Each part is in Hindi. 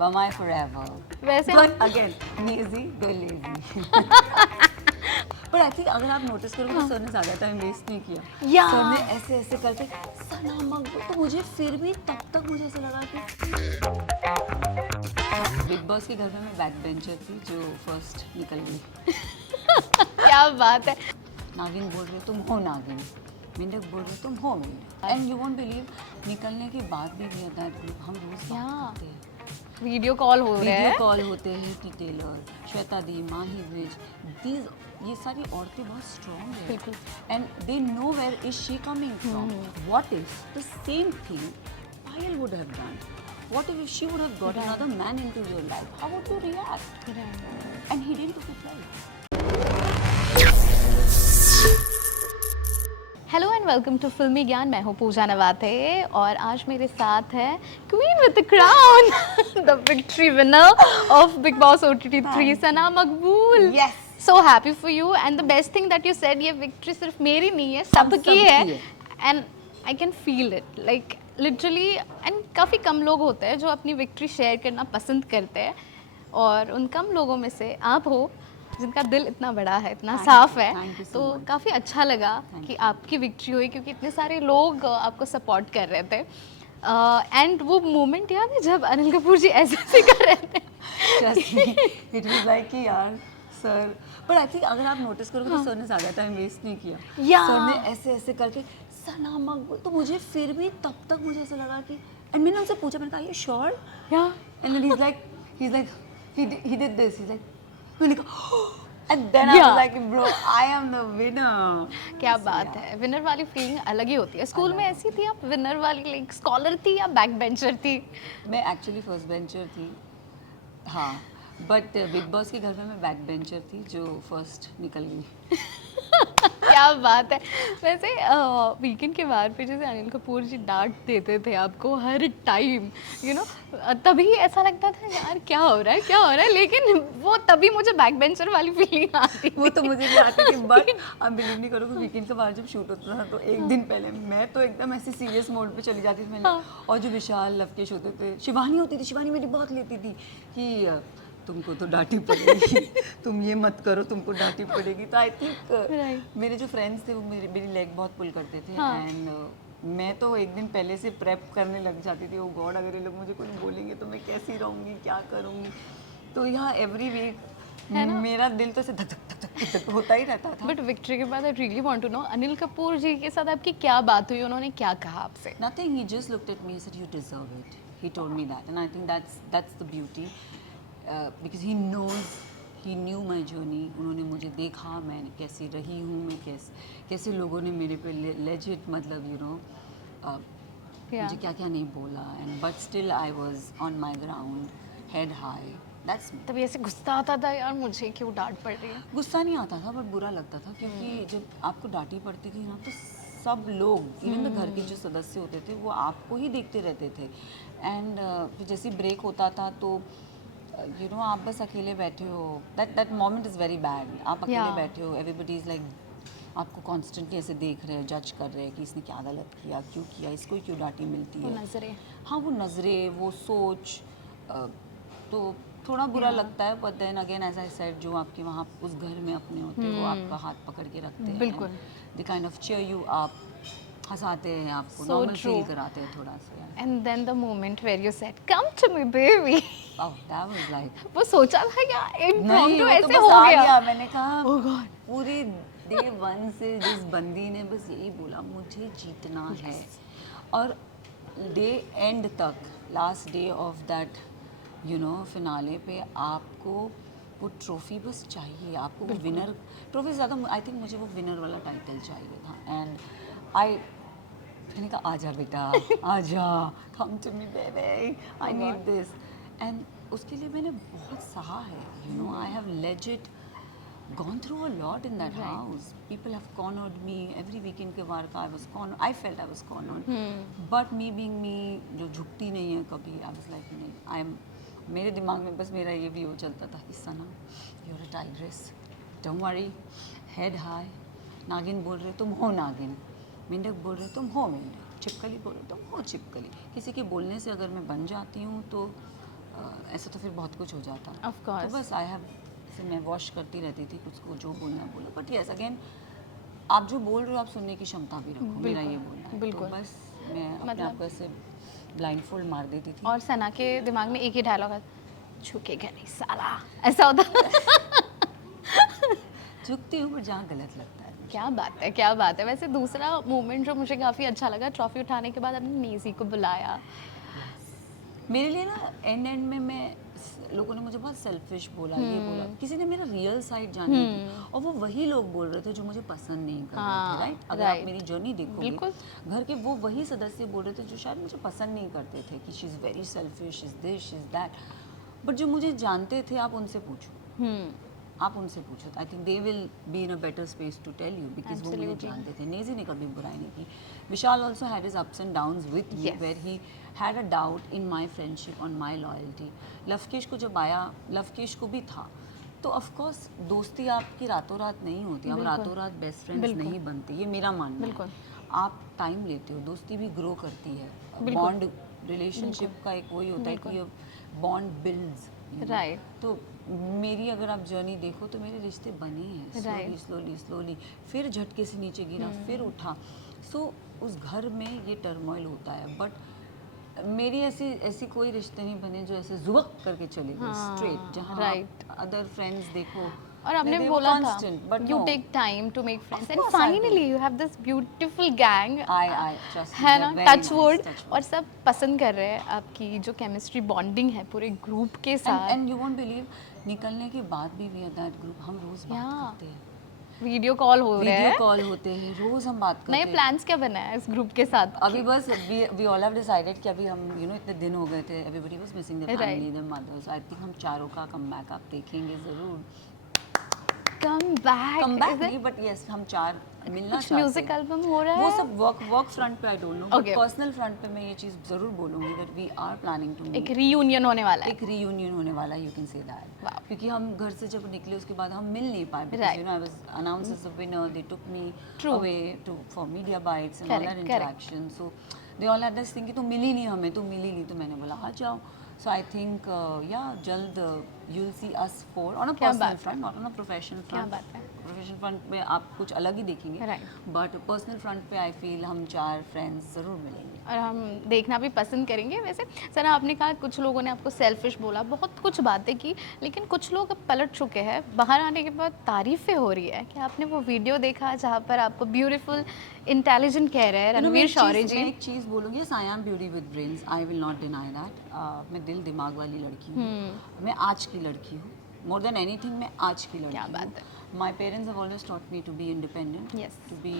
Bamai forever. वैसे But again, lazy, they're lazy. पर आई थिंक अगर आप नोटिस करोगे तो सर ने ज़्यादा टाइम वेस्ट नहीं किया। या सर ने ऐसे ऐसे करके सना मकबूल, तो मुझे फिर भी तब तक मुझे ऐसा लगा कि बिग बॉस के घर में मैं बैक बेंचर थी जो फर्स्ट निकल गई। क्या बात है। नागिन बोल रहे तुम हो नागिन, मेंढक बोल रहे तुम हो मेंढक। एंड यू वोंट बिलीव, निकलने के बाद भी वी आर दैट ग्रुप, हम रोज बात करते हैं, वीडियो कॉल हो रहे वीडियो हैं। कॉल होते हैं। टी टेलर, श्वेता दी, माही ब्रिज, दीज, ये सारी औरतें बहुत स्ट्रॉन्ग है। बिल्कुल। And they know where is she coming from. What if the same thing Payal would have done? What if she would have got another man into your life? How would you react? And he didn't took it right. Hello and welcome to Filmi Gyaan. मैं हूँ पूजा नवाते और आज मेरे साथ है queen with the crown, the victory winner of big boss OTT 3 Sana Maqbool. Yes. So happy for you and the best thing that you said, ये विक्ट्री सिर्फ मेरी नहीं है, सबकी है। And I can feel it, like literally. And काफ़ी कम लोग होते हैं जो अपनी विक्ट्री शेयर करना पसंद करते हैं और उन कम लोगों में से आप हो जिनका दिल इतना बड़ा है, इतना साफ है। Thank you so तो much. काफ़ी अच्छा लगा कि आपकी विक्ट्री हुई क्योंकि इतने सारे लोग आपको सपोर्ट कर रहे थे। एंड वो मोमेंट याद है जब अनिल कपूर जी ऐसे ऐसे कर रहे थे? Trust me, it was like कि यार सर, पर आई थिंक अगर आप नोटिस करोगे तो सर ने ज़्यादा टाइम वेस्ट नहीं किया। या सर ने ऐसे ऐसे करके सना मकबूल, तो मुझे फिर भी तब तक मुझे ऐसा लगा कि, एंड मैंने उनसे पूछा, मैंने कहा ये श्योर? या and then he's like he did this, he's like, मैंने कहा and then I was like bro, I am the winner. क्या बात है, विनर वाली फीलिंग अलग ही होती है। स्कूल में ऐसी थी आप, विनर वाली, लाइक स्कॉलर थी या बैक बेंचर थी? मैं एक्चुअली फर्स्ट बेंचर थी, हाँ, बट बिग बॉस के घर में मैं बैक बेंचर थी जो फर्स्ट निकल गई। क्या बात है। वैसे वीकेंड के बाद पे जैसे अनिल कपूर जी डांट देते थे आपको हर टाइम, यू नो, तभी ऐसा लगता था यार क्या हो रहा है क्या हो रहा है, लेकिन वो तभी मुझे बैक बेंचर वाली फीलिंग आती वो थी। तो मुझे भी आती थी, बट आप बिलीव नहीं करोगे, वीकेंड के बाद जब शूट होता था तो एक दिन पहले मैं तो एकदम ऐसी सीरियस मोड पे चली जाती थी मैंने। और जो विशाल लवकेश होते थे, शिवानी होती थी, शिवानी मेरी बहुत लेती थी कि तुमको तो डांटी पड़ेगी, तुम ये मत करो, तुमको डांटी पड़ेगी। तो आई थिंक मेरे जो फ्रेंड्स थे वो मेरी लेग बहुत पुल करते थे। एंड मैं तो एक दिन पहले से प्रेप करने लग जाती थी, ओ गॉड अगर ये लोग मुझे कुछ बोलेंगे तो मैं कैसी रहूँगी, क्या करूँगी। तो यहाँ एवरी वीक मेरा दिल तो ऐसे धक धक धक धक धक होता ही रहता था। बट विक्ट्री के बाद I really want to know, Anil Kapoor ji के साथ आपकी क्या बात हुई, उन्होंने क्या कहा आपसे? Nothing, he just looked at me and said you deserve it. He told me that, and I think that's the beauty, because he knew my journey. उन्होंने मुझे देखा मैं कैसी रही हूँ, मैं कैसे लोगों ने मेरे पे legit मतलब मुझे क्या क्या नहीं बोला, and but still I was on my ground, head high. That's me. तभी ऐसे गुस्सा आता था यार मुझे क्यों डांट पड़ रही है? गुस्सा नहीं आता था बट बुरा लगता था, क्योंकि जब आपको डांटी पड़ती थी ना तो सब लोग, इवन द घर के जो सदस्य होते थे वो आपको ही देखते रहते थे। एंड फिर जैसे ब्रेक होता था तो आप बस अकेले बैठे हो, that moment is very bad. आप अकेले बैठे हो, एवरीबडी इज़ लाइक आपको कॉन्स्टेंटली ऐसे देख रहे हैं, जज कर रहे हैं कि इसने क्या गलत किया, क्यों किया, इसको क्यों डांटी मिलती है। नजरें, हाँ वो नज़रें, वो सोच, तो थोड़ा बुरा लगता है। But then again as I said, जो आपके वहाँ उस घर में अपने होते हैं वो आपका हाथ पकड़ के रखते हैं। बिल्कुल। They kind of cheer you up, हंसाते हैं आपको, So नॉर्मल true. फील कराते हैं थोड़ा सा। And then the moment where you said come to me baby, oh that was like, वो सोचा था क्या नहीं इम्प्रॉम्प्टू वो तो ऐसे बस हो आ गया? गया। मैंने कहा ओह गॉड, पूरी डे वन से जिस बंदी ने बस यही बोला मुझे जीतना है, और डे एंड तक, last day of that finale पे आपको वो ट्रॉफी बस चाहिए, आपको वो विनर ट्रॉफी ज़्यादा, आई थिंक मुझे वो विनर वाला टाइटल चाहिए था। एंड मैंने कहा आजा बेटा आजा, come to me baby, I need this. And उसके लिए मैंने बहुत सहा है, I have legit gone through a lot in that house. People have cornered me every weekend के बार का, I felt I was cornered. But me being me, जो झुकती नहीं है कभी, I was like नहीं, मेरे दिमाग में बस मेरा ये भी हो चलता था कि सना you're a tigress, don't worry, head high. नागिन बोल रहे तुम हो नागिन, मेंढक बोल रहे तुम हो मेंढक, छिपकली बोल रहे तुम हो छिपकली। किसी के बोलने से अगर मैं बन जाती हूँ तो ऐसा तो फिर बहुत कुछ हो जाता। Of course. तो बस आई हैव, फिर मैं वॉश करती रहती थी, कुछ को जो बोलना है बोलो, बट यस अगेन आप जो बोल रहे हो आप सुनने की क्षमता भी रखो, मेरा ये बोलना है। बिल्कुल। तो बस मैं अपने मतलब- आप को ऐसे ब्लाइंड फोल्ड मार देती थी। और सना के दिमाग में एक ही डायलॉग है, झुकेगा नहीं साला, ऐसा होता। झुकती हूँ पर जहाँ गलत लगता है। क्या बात है, क्या बात है। वैसे दूसरा मोमेंट जो मुझे काफ़ी अच्छा लगा, ट्रॉफी उठाने के बाद आपने नेजी को बुलाया। मेरे लिए ना एंड में मैं, लोगों ने मुझे बहुत सेल्फिश बोला, ये बोला, किसी ने मेरा रियल साइड जानने की, और वो वही लोग बोल रहे थे जो मुझे पसंद नहीं कर रहे थे, राइट? अगर आप right. मेरी जर्नी देखोगे, बिल्कुल। घर के वो वही सदस्य बोल रहे थे जो शायद मुझे पसंद नहीं करते थे, कि she is very selfish, is this, she is that, but जो मुझे जानते थे, आप उनसे पूछो, आप उनसे पूछो, I think they will be in a better space to tell you, because वो मुझे Absolutely. जानते थे। नेजी ने कभी बुराई नहीं की। Vishal also had his ups and downs with me, Yes. Where he had a doubt in my friendship, on my loyalty. Lovekesh को जब आया, लवकेश को भी था, तो ऑफकोर्स दोस्ती आपकी रातों रात नहीं होती, हम बिल्कुल। रातों रात बेस्ट फ्रेंड्स बिल्कुल। नहीं बनते, ये मेरा मानना बिल्कुल। है। आप टाइम लेते हो, दोस्ती भी ग्रो करती है, बिल्कुल। बॉन्ड रिलेशनशिप का एक वही होता है कि ये बॉन्ड बिल्ड्स। Right. तो मेरी अगर आप जर्नी देखो तो मेरे रिश्ते बने हैं, स्लोली Right. स्लोली स्लोली, फिर झटके से नीचे गिरा, फिर उठा। सो उस घर में ये टर्मोइल होता है, बट मेरी ऐसी ऐसी कोई रिश्ते नहीं बने जो ऐसे जुवक करके चले गए स्ट्रेट, जहाँ right. अदर फ्रेंड्स देखो, और आपने they were बोला constant, था but you no. Take time to make friends, and course I do. Finally you have this beautiful gang, I trust me, है they're ना, very touch nice, wood, touch wood. और सब पसंद कर रहे हैं आपकी जो केमिस्ट्री बॉन्डिंग है पूरे ग्रुप के साथ। एंड यू वोंट बिलीव, निकलने के बाद भी वी आर दैट ग्रुप, हम रोज बात Yeah. करते हैं, वीडियो कॉल हो रहे वीडियो हैं, कॉल होते हैं, रोज हम बात करते नए हैं। प्लान्स क्या बना है इस ग्रुप के साथ? अभी बस वी ऑल हैव डिसाइडेड कि अभी हम इतने दिन हो गए थे, everybody was missing their family, their mothers, I think हम चारों का कमबैक आप देखेंगे जरूर। कम बैक कमबैक नहीं, बट यस हम चार मिलना कुछ चाहते म्यूजिक हैं। एल्बम हो रहा वो है? सब वर्क फ्रंट पे I don't know, but Okay. Personal front पे मैं ये चीज़ ज़रूर बोलूँगी that we are planning to एक रीयूनियन होने वाला है। एक रीयूनियन होने वाला, you can say that, Wow. क्योंकि हम घर से जब निकले उसके बाद हम मिल नहीं पाए, Right. Because you know I was announced as the winner, they took me True. Away to for media bites and all Correct, that correct. Interaction, so they all had this thing कि तुम मिली नहीं हमें, तुम मिली नहीं, तो मैंने बोला आ जाओ। सो आई थिंक या जल्द you will see us four on a क्या पर्सनल बात है। Front, not on a professional क्या फ्रंट। बात है। प्रोफेशनल फ्रंट में आप कुछ अलग ही देखेंगे, Right. बट पर्सनल फ्रंट पे आई फील हम चार फ्रेंड्स ज़रूर मिलेंगे। और हम देखना भी पसंद करेंगे। वैसे सर आपने कहा कुछ लोगों ने आपको सेल्फिश बोला, बहुत कुछ बातें की, लेकिन कुछ लोग अब पलट चुके हैं, बाहर आने के बाद तारीफ़ें हो रही है कि आपने वो वीडियो देखा जहाँ पर आपको ब्यूटीफुल इंटेलिजेंट कह रहे हैं रणवीर शौर्य जी। मैं एक चीज़ बोलूँगी, yes I am beauty with brains, I will not deny that. मैं दिल दिमाग वाली लड़की हूँ, मैं आज की लड़की हूँ, मोर देन एनीथिंग मैं आज की लड़की क्या हूँ। बात है। My parents have always taught me to be independent, Yes. To be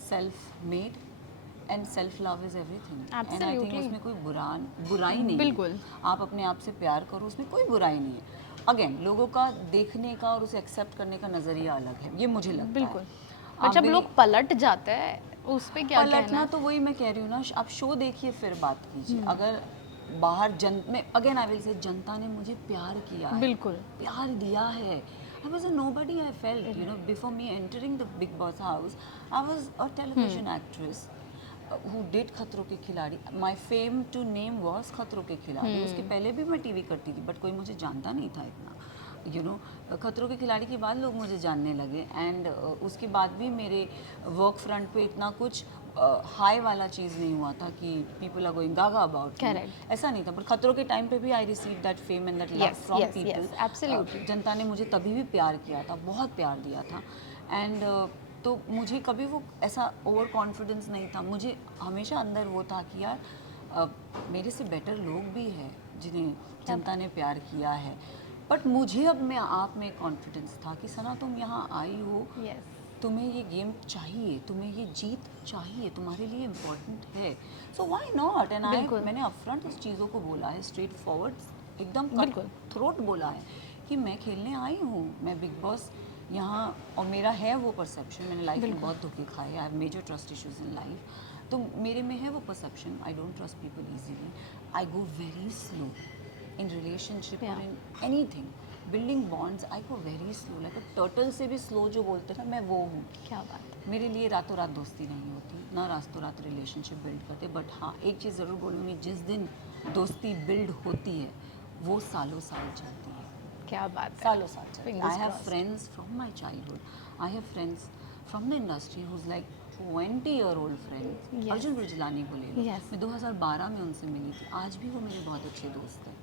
self made, and self love is everything, and I think Absolutely. उसमें कोई बुराई नहीं है। बिल्कुल। आप अपने आप से प्यार करो, उसमें कोई बुराई नहीं है। अगेन लोगों का देखने का और उसे एक्सेप्ट करने का नज़रिया अलग है, ये मुझे लगता बिल्कुल। है। पर आप जब मेरी- लोग पलट जाते हैं उस पे क्या पलटना कहना? तो वही मैं कह रही हूँ ना, आप शो देखिए फिर बात कीजिए। अगर बाहर में अगेन आई विल से, जनता ने मुझे प्यार किया है, बिल्कुल। प्यार दिया है। I was a nobody, I felt, you know, before me entering the Big Boss house, I was a television actress who did खतरों के खिलाड़ी. My fame to name was खतरों के खिलाड़ी. उसके पहले भी मैं टीवी करती थी, बट कोई मुझे जानता नहीं था इतना, you know. खतरों के खिलाड़ी के बाद लोग मुझे जानने लगे, एंड उसके बाद भी मेरे वर्क फ्रंट पे इतना कुछ हाई वाला चीज़ नहीं हुआ था कि people are going gaga about, Correct. ऐसा नहीं था। पर खतरों के टाइम पे भी I receive that fame and that love Yes, from yes, people. yes, absolutely. जनता ने मुझे तभी भी प्यार किया था, बहुत प्यार दिया था, एंड तो मुझे कभी वो ऐसा ओवर कॉन्फिडेंस नहीं था। मुझे हमेशा अंदर वो था कि यार मेरे से बेटर लोग भी हैं जिन्हें जनता ने प्यार किया है, बट मुझे अब में आप में कॉन्फिडेंस था कि सना तुम यहाँ आई हो, Yes. तुम्हें ये गेम चाहिए, तुम्हें ये जीत चाहिए, तुम्हारे लिए इम्पोर्टेंट है, सो व्हाई नॉट। एंड बिल्कुल। मैंने अपफ्रंट उस चीज़ों को बोला है, स्ट्रेट फॉरवर्ड एकदम बिल्कुल। थ्रोट बोला है कि मैं खेलने आई हूँ, मैं बिग बॉस यहाँ, और मेरा है वो परसेप्शन, मैंने लाइफ में बहुत धोखे खाए, I have major trust issues in life, तो मेरे में है वो perception, I don't trust people easily, I go very slow in relationship और in anything, building bonds, I go very slow, like turtle से भी स्लो जो बोलते हैं ना, मैं वो हूँ। क्या बात है। मेरे लिए रातों रात दोस्ती नहीं होती, ना रातों रात रिलेशनशिप बिल्ड करते, बट हाँ एक चीज़ ज़रूर बोलूँगी, जिस दिन दोस्ती बिल्ड होती है वो सालों साल चलती है, क्या बात है। सालों साल चलती है। Fingers I have crossed. Friends from my childhood, I have friends from the industry whose like 20-year-old friends. Yes. Arjun Bijlani को ले लो, Yes. मैं 2012 में उनसे मिली थी, आज भी वो मेरे बहुत अच्छे दोस्त हैं।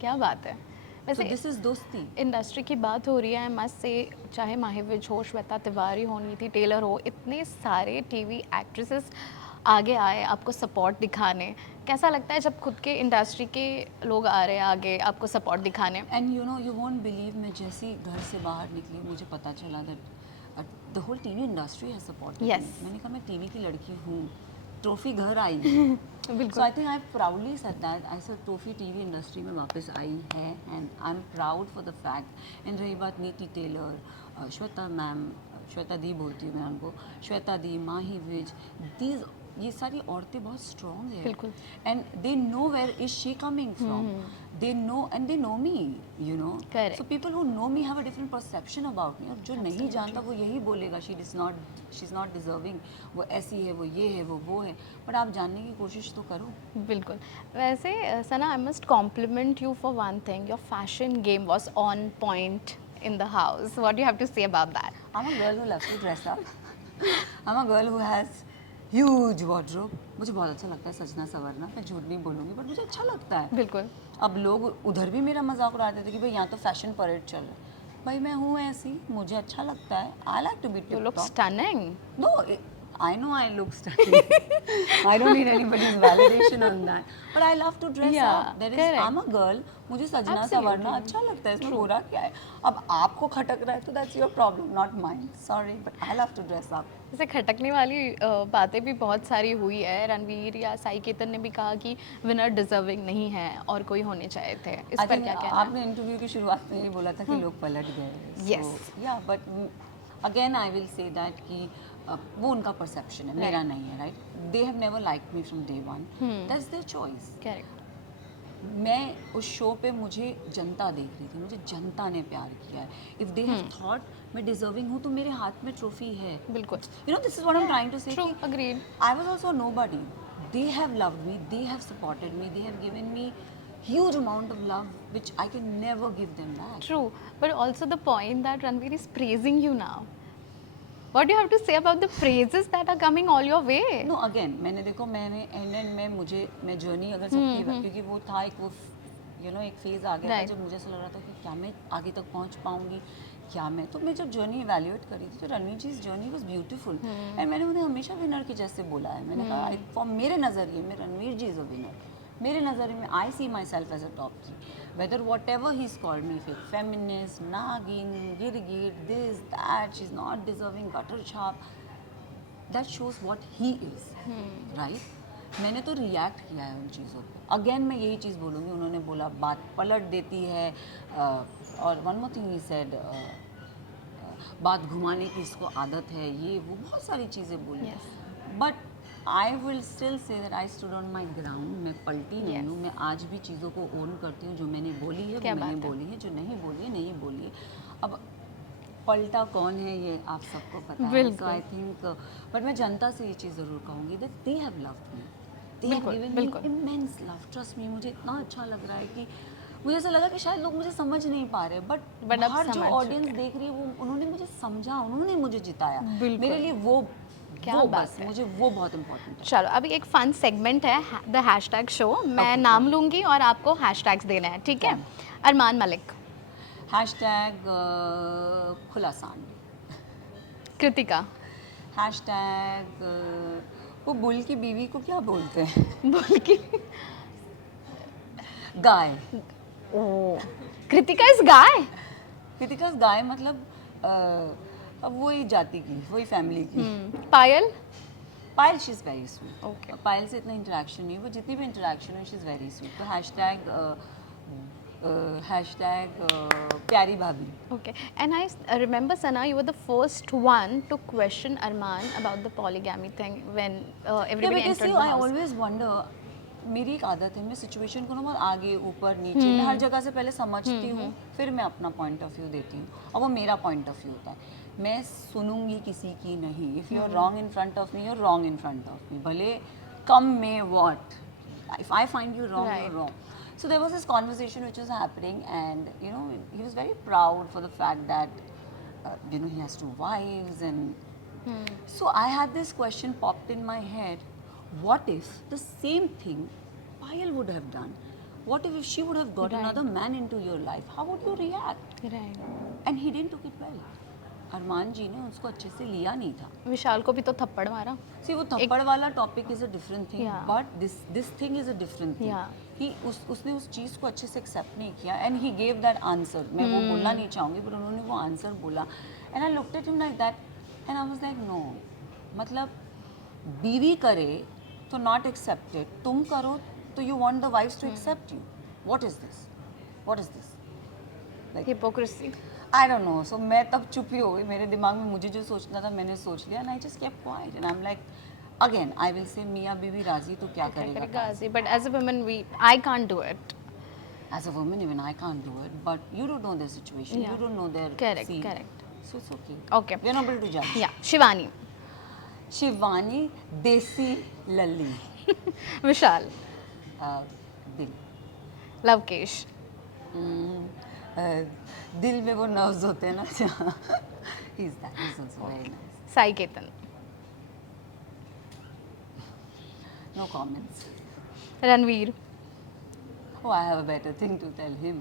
क्या बात है। So वैसे this is दोस्ती। इंडस्ट्री की बात हो रही है, मस्ट से, चाहे माही विज हो, श्वेता तिवारी हो, नीति टेलर हो, इतने सारे टीवी एक्ट्रेसेस आगे आए आपको सपोर्ट दिखाने। कैसा लगता है जब खुद के इंडस्ट्री के लोग आ रहे हैं आगे आपको सपोर्ट दिखाने? And you know, you won't believe, मैं जैसे ही घर से बाहर निकली मुझे पता चला that the whole TV industry has supported Yes. मी। मैंने कहा मैं टीवी की लड़की हूँ, ट्रॉफी घर आई। सो बिल्कुल। I think I proudly said that, I said trophy TV industry में वापस आई है and I am proud for the fact. And रही बात नीति टेलर, श्वेता मैम, श्वेता दी बोलती हूँ मैं उनको, श्वेता दी, माही विज, दीज, ये सारी औरतें बहुत स्ट्रॉन्ग है। बिल्कुल। And they know where is she coming from, they know and they know me, you know. Correct. So people who know me have a different perception about me. और जो नहीं जानता वो यही बोलेगा शी इज़ नॉट डिजर्विंग, वो ऐसी है, वो ये है, वो है। बट आप जानने की कोशिश तो करो। बिल्कुल। वैसे Sana, I must compliment you for one thing, your fashion game was on point in the house. What do you have to say about that? I'm a girl who loves to dress up. I'm a girl who has huge wardrobe. मुझे बहुत अच्छा लगता है सजना संवरना, मैं झूठ नहीं बोलूँगी, बट मुझे अच्छा लगता है। बिल्कुल। अब लोग उधर भी मेरा मजाक उड़ाते थे कि भाई यहाँ तो फैशन परेड चल रहा है। भाई मैं हूँ ऐसी, मुझे अच्छा लगता है। I like to be you look tip top. Stunning. No, I know I look stunning. I don't need anybody's validation on that. But I love to dress Yeah, up. There is, correct. I'm a girl. मुझे सजना Absolutely. संवरना अच्छा लगता है, इसमें बुरा क्या है? अब आपको खटक रहा है तो that's your problem, not mine. Sorry, but I love to dress up. जैसे खटकने वाली बातें भी बहुत सारी हुई है। रणवीर या साई केतन ने भी कहा कि विनर डिजर्विंग नहीं है और कोई होने चाहिए थे। इस I पर think क्या कहना है? आपने इंटरव्यू की शुरुआत में ये बोला था कि लोग पलट गए। Yes. Yeah, but again I will say that कि वो उनका परसेप्शन है, मेरा नहीं है, right? They have never like me from day one, that's their choice. Correct. मैं उस शो पे, मुझे जनता देख रही थी, मुझे जनता ने प्यार किया है। इफ दे हैव थॉट मैं डिजर्विंग हूँ तो मेरे हाथ में ट्रॉफी है। बिल्कुल। You know, this is what I am trying to say. True, agreed. I was also nobody. They have loved me, they have supported me, they have given me huge amount of love which I can never give them back. True, but also the point that Ranveer is praising you now. What do you have to say about the praises that are coming all your way? No, again, मैंने देखो, मैंने एंड में मैं जर्नी अगर सबकी, क्योंकि वो था एक, वो यू नो, एक फेज आ गया था Right. जब मुझे ऐसा लग रहा था कि क्या मैं आगे तक पहुंच पाऊंगी, क्या मैं, तो मैं जब जर्नी इवैल्यूएट करी थी तो रणवीर जी जर्नी वाज ब्यूटीफुल एंड मैंने उन्हें हमेशा विनर के जैसे बोला है। मैंने कहा फॉर मेरे नज़रिए में Ranveer ji is a winner. मेरे नज़रिए में I see myself as a top 3, whether whatever he is called me, फिर फेमिनिस्ट, नागिन, गिरगिट, this that, she is not deserving, gutter छाप, that shows what he is, right? मैंने तो रिएक्ट किया है उन चीज़ों पे। अगेन मैं यही चीज़ बोलूँगी, उन्होंने बोला बात पलट देती है, और one more thing he said, बात घुमाने की इसको आदत है, ये वो बहुत सारी चीज़ें बोली। But I will still say that I stood on my ground. मैं पलटी नहीं हूँ, मैं आज भी चीज़ों को ओन करती हूँ। जो मैंने बोली है वो मैंने बोली है, जो नहीं बोली है नहीं बोली है। अब पलटा कौन है ये आप सबको पता है। सो आई थिंक, बट मैं जनता से ये चीज़ ज़रूर कहूँगी that they have loved me, they have given me immense love, trust me. मुझे इतना अच्छा लग रहा है कि मुझे ऐसा लगा कि शायद लोग मुझे समझ नहीं पा रहे, बट बाहर जो ऑडियंस देख रही है वो, उन्होंने मुझे समझा, उन्होंने मुझे जिताया। मेरे लिए वो बस, मुझे वो बहुत इम्पोर्टेंट है। चलो, अभी एक फन सेगमेंट है, द हैशटैग शो। मैं नाम लूंगी और आपको हैशटैग्स देना है, ठीक है? अरमान मलिक, हैशटैग खुलासान, कृतिका, हैशटैग वो बुल की बीवी को क्या बोलते हैं, बोल की गाय। ओ, कृतिका इज गाय। कृतिका गाय मतलब अब वही जाति की, वही फैमिली की। Payal, Payal she is very sweet. Okay. Payal से इतना इंटरेक्शन नहीं, वो जितनी भी इंटरेक्शन है शी इज़ वेरी स्वीट। तो हैशटैग प्यारी भाभी। okay. And I remember, Sana, you were the first one to question Arman about the polygamy thing when everybody entered the I house. always wonder, मेरी एक आदत है, मैं सिचुएशन को ना बहुत आगे ऊपर नीचे, मैं हर जगह से पहले समझती हूँ, फिर मैं अपना पॉइंट ऑफ व्यू देती हूँ, और वो मेरा पॉइंट ऑफ व्यू होता है। मैं सुनूंगी किसी की नहीं। If you are wrong in front of me, you are wrong in front of me, भले कम में what, if I find you wrong, Right. you're wrong. So there was this conversation which was happening, and you know, he was very proud for the fact that you know, he has 2 wives, and so I had this question popped in my head: what if the same thing Payal would have done? What if she would have got Right. another man into your life? How would you react? Right. And he didn't took it well. अरमान जी ने उसको अच्छे से लिया नहीं था. विशाल को भी तो थप्पड़ मारा. See, वो थप्पड़ वाला topic is a different thing, Yeah. But this thing is a different thing. Yeah. उसने उस चीज़ को अच्छे से एक्सेप्ट नहीं किया, and he gave that answer. मैं वो बोलना नहीं चाहूँगी, बट उन्होंने वो आंसर बोला, and I looked at him like that, and I was like no. मतलब बीवी करे तो नॉट एक्सेप्टेड, तुम करो तो you want the wifes to accept you. What is this? What is this? Hypocrisy. I don't know. So मैं तब चुप ही हो गई. मेरे दिमाग में मुझे जो सोचना था मैंने सोच लिया, and I just kept quiet, and I am like, again I will say मियाँ बीवी राजी तो क्या करेगा. गाजी. But as a woman we I can't do it. As a woman, even I can't do it. But you don't know their situation. Yeah. You don't know their Correct, scene. correct. So it's okay. Okay. We're not able to judge. या शिवानी. Shivani, Desi, Lalli. विशाल. दिल. लवकेश. दिल में वो नर्व्स होते हैं ना. He's that. He's also very nice. Sai Ketan. No comments. Ranveer. Oh, I have a better thing to tell him.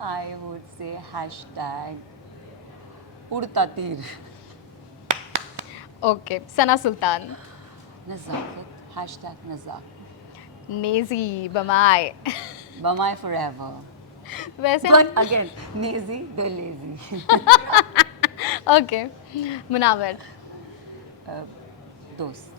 I would say hashtag उड़ता तीर. ओके. सना सुल्तान. नज़ाकत. Hashtag नज़ाकत. नेजी बमाए. Bamai forever. वैसे But again, lazy, they're lazy. Okay. Munawar. दोस्त.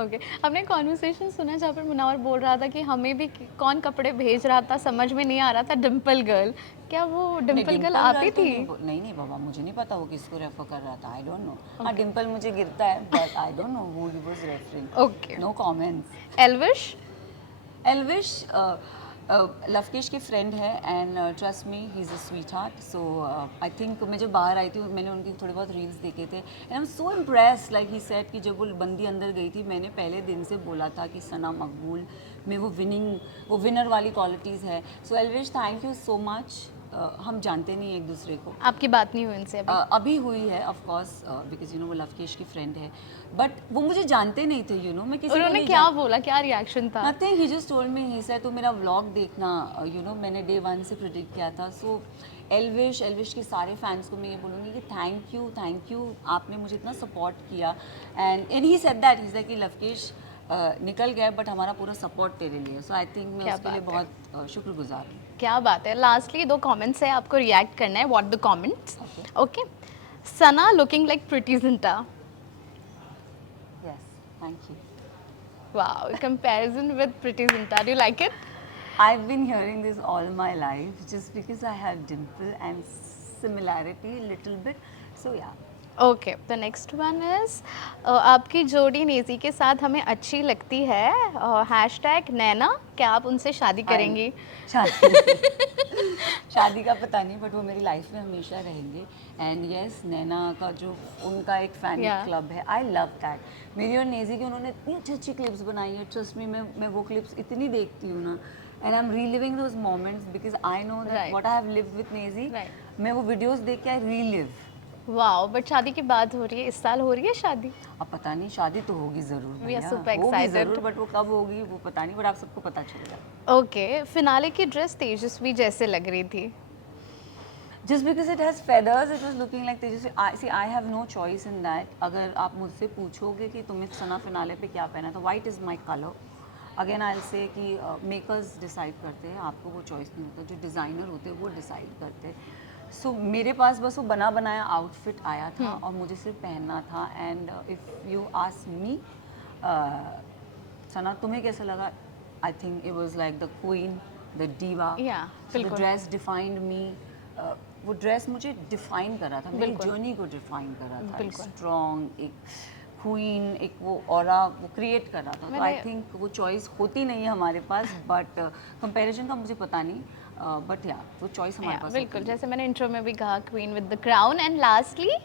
ओके. हमने कॉन्वर्सेशन सुना जहाँ पर मुनावर बोल रहा था कि हमें भी कौन कपड़े भेज रहा था समझ में नहीं आ रहा था. डिम्पल गर्ल. क्या वो डिम्पल गर्ल आप ही थी? नहीं बाबा, मुझे नहीं पता वो किसको रेफर कर रहा था. I don't know. हाँ, डिम्पल मुझे गिरता है, but I don't know who he was referring. Okay. No comments. Elvish. Elvish Lovekesh की फ्रेंड है, and trust me, he is a sweet heart. So I think मैं जब बाहर आई थी मैंने उनकी थोड़े बहुत रील्स देखे थे, and I am so impress. Like he said कि जब वो बंदी अंदर गई थी, मैंने पहले दिन से बोला था कि सना मकबूल में वो विनर वाली क्वालिटीज़ है. So Elvish, thank you so much. हम जानते नहीं एक दूसरे को. आपकी बात नहीं हुई उनसे अभी? अभी हुई है of course, because you know वो लवकेश की फ्रेंड है, बट वो मुझे जानते नहीं थे. यू नो मैं किसी उन्होंने क्या बोला? क्या रिएक्शन था? Nothing. He just told me, he said तो मेरा व्लॉग देखना. यू नो मैंने डे 1 से प्रेडिक्ट किया था. सो एल्विश के सारे फैंस को मैं ये बोलूँगी कि थैंक यू, आपने मुझे इतना सपोर्ट किया. And he said that, he said कि लवकेश निकल गया बट हमारा पूरा सपोर्ट तेरे लिए. सो आई थिंक मैं क्या उसके लिए बात है. बहुत शुक्रगुजार हूँ. क्या बात है. लास्टली 2 कमेंट्स है, आपको रिएक्ट करना है. What the comments? Okay. Sana looking like pretty Zinta. Yes, thank you. Wow, comparison with pretty Zinta. Do you like it? I've been hearing this all my life just because I have dimple and similarity little bit. So yeah. Okay. The next one is आपकी जोड़ी नेजी के साथ हमें अच्छी लगती है. हैशटैग नैना. क्या आप उनसे शादी करेंगी? शादी का पता नहीं, बट वो मेरी लाइफ में हमेशा रहेंगे. एंड यस, नैना का जो उनका एक फैन Yeah. क्लब है, आई लव दैट. मेरी और नेजी की उन्होंने इतनी अच्छी अच्छी क्लिप्स बनाई है. ट्रस्ट मी, मैं वो क्लिप्स इतनी देखती हूँ ना, and I M reliving those moments because I know that Right. What I have lived with Naezy. Right. मैं वो वीडियोस देख के आई रीलिव. वाओ. बट शादी की बात हो रही है, इस साल हो रही है शादी? अब पता नहीं, शादी तो होगी ज़रूर. We are भैया, super होगी excited. ज़रूर, बट वो कब होगी वो पता नहीं, बट आप सबको पता चलेगा. ओके. फिनाले की ड्रेस तेजस्वी जैसे लग रही थी. Just because it has feathers, it was looking like Tejas. I have no choice in that. अगर आप मुझसे पूछोगे कि तुम्हें सना फिनाले पे क्या पहना, तो white is my color. Again, I'll say कि मेकर्स डिसाइड करते हैं, आपको वो चॉइस नहीं होता. जो डिज़ाइनर होते हैं वो डिसाइड करते हैं. सो मेरे पास बस वो बना बनाया आउटफिट आया था और मुझे सिर्फ पहनना था. And if you ask me, Sana तुम्हें कैसा लगा? I think it was like the queen, the diva. Yeah, the बिल्कुल. Dress defined me. वो ड्रेस मुझे डिफाइन कर रहा था, मेरी बिल्कुल. जर्नी को डिफाइन कर रहा था. बिल्कुल. स्ट्रॉन्ग, एक क्वीन, एक वो ऑरा वो क्रिएट कर रहा था. तो आई थिंक वो चॉइस होती नहीं है हमारे पास, बट कंपैरिजन का मुझे पता नहीं. बट या वो चॉइस हमारे पास बिल्कुल, होती है। जैसे मैंने इंट्रो में भी कहा, queen with the crown. And lastly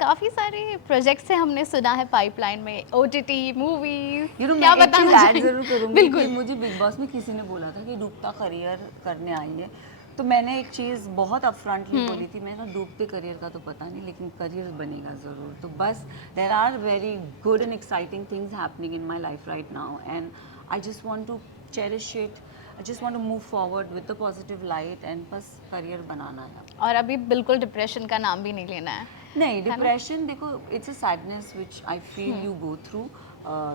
काफ़ी सारे प्रोजेक्ट्स से हमने सुना है पाइपलाइन में, OTT मूवीज, यू नो क्या मैं एक चीज़ बताना ऐड जरूर चाहेंगे? करूँगी कि बिल्कुल। मुझे बिग बॉस में किसी ने बोला था कि डूबता करियर करने आई है, तो मैंने एक चीज़ बहुत अपफ्रंटली बोली थी, मैं ना डूबते करियर का तो पता नहीं लेकिन करियर बनेगा ज़रूर। तो बस there are very good and exciting things happening in my life right now and I just want to cherish it, I just want to move forward with the positive light and बस करियर बनाना है। और अभी बिल्कुल डिप्रेशन का नाम भी नहीं लेना है। नहीं, डिप्रेशन देखो it's a sadness which I feel you go through.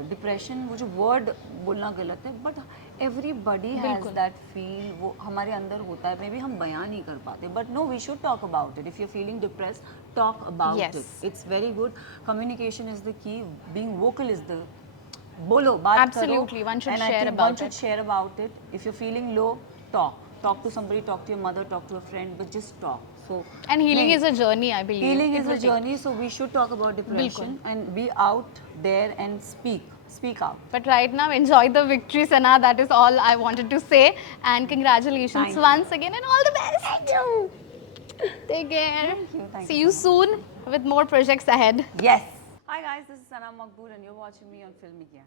Depression वो जो वर्ड बोलना गलत है, but everybody has that feel, वो हमारे अंदर होता है, मे बी हम बयां नहीं कर पाते, but no we should talk about it. If you feeling depressed, talk about Yes. It, it's very good. Communication is the key, being vocal is the, बोलो, बात Absolutely, करो, one should and I share think about one should it. share about it. If you're feeling low, talk to somebody, talk to your mother, talk to a friend, but just talk. So and healing नहीं, is a journey, I believe. healing is a journey, so we should talk about depression and be out there and speak out. But right now, enjoy the victory, Sana. That is all I wanted to say. And congratulations Thank you. once again, and all the best. Thank you. Take care. Thank See you you so soon with more projects ahead. Yes. Hi guys, this is Sana Makbool and you're watching me on Filmy Kya.